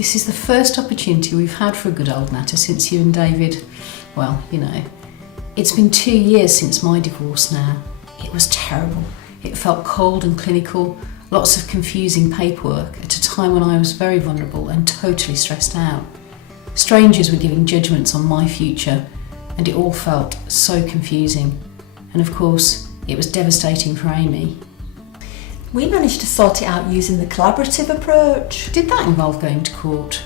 This is the first opportunity we've had for a good old natter since you and David, well, you know. It's been 2 years since my divorce now. It was terrible. It felt cold and clinical, lots of confusing paperwork at a time when I was very vulnerable and totally stressed out. Strangers were giving judgments on my future, and it all felt so confusing. And of course, it was devastating for Amy. We managed to sort it out using the collaborative approach. Did that involve going to court?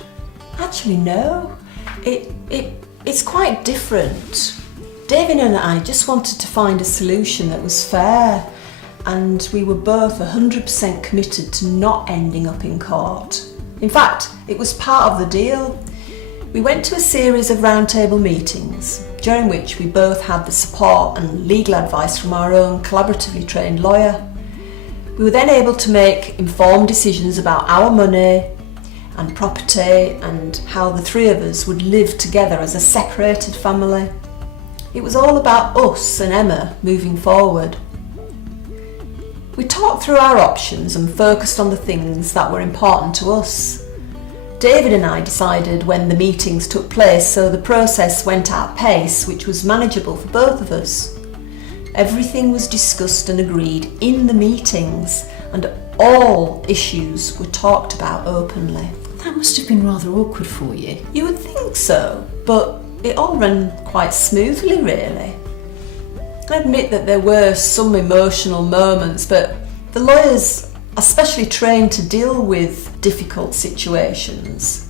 Actually, no. It's quite different. David and I just wanted to find a solution that was fair, and we were both 100% committed to not ending up in court. In fact, it was part of the deal. We went to a series of roundtable meetings, during which we both had the support and legal advice from our own collaboratively trained lawyer. We were then able to make informed decisions about our money and property and how the three of us would live together as a separated family. It was all about us and Emma moving forward. We talked through our options and focused on the things that were important to us. David and I decided when the meetings took place, so the process went at a pace which was manageable for both of us. Everything was discussed and agreed in the meetings, and all issues were talked about openly. That must have been rather awkward for you. You would think so, but it all ran quite smoothly, really. I admit that there were some emotional moments, but the lawyers are specially trained to deal with difficult situations.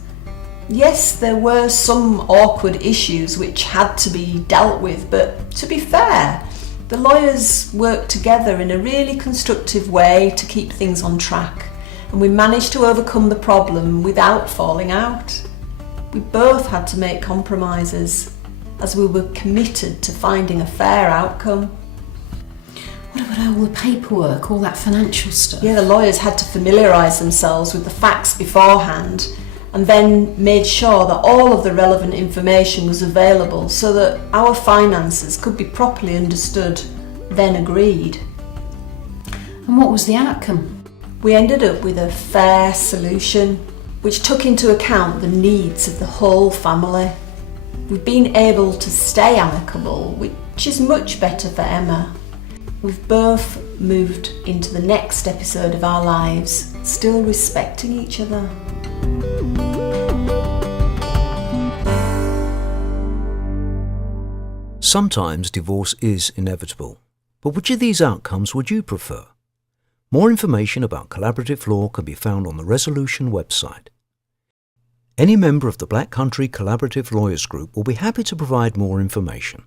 Yes, there were some awkward issues which had to be dealt with, but to be fair, the lawyers worked together in a really constructive way to keep things on track, and we managed to overcome the problem without falling out. We both had to make compromises, as we were committed to finding a fair outcome. What about all the paperwork, all that financial stuff? Yeah, the lawyers had to familiarise themselves with the facts beforehand, and then made sure that all of the relevant information was available so that our finances could be properly understood, then agreed. And what was the outcome? We ended up with a fair solution, which took into account the needs of the whole family. We've been able to stay amicable, which is much better for Emma. We've both moved into the next episode of our lives, still respecting each other. Sometimes divorce is inevitable, but which of these outcomes would you prefer? More information about collaborative law can be found on the Resolution website. Any member of the Black Country Collaborative Lawyers Group will be happy to provide more information.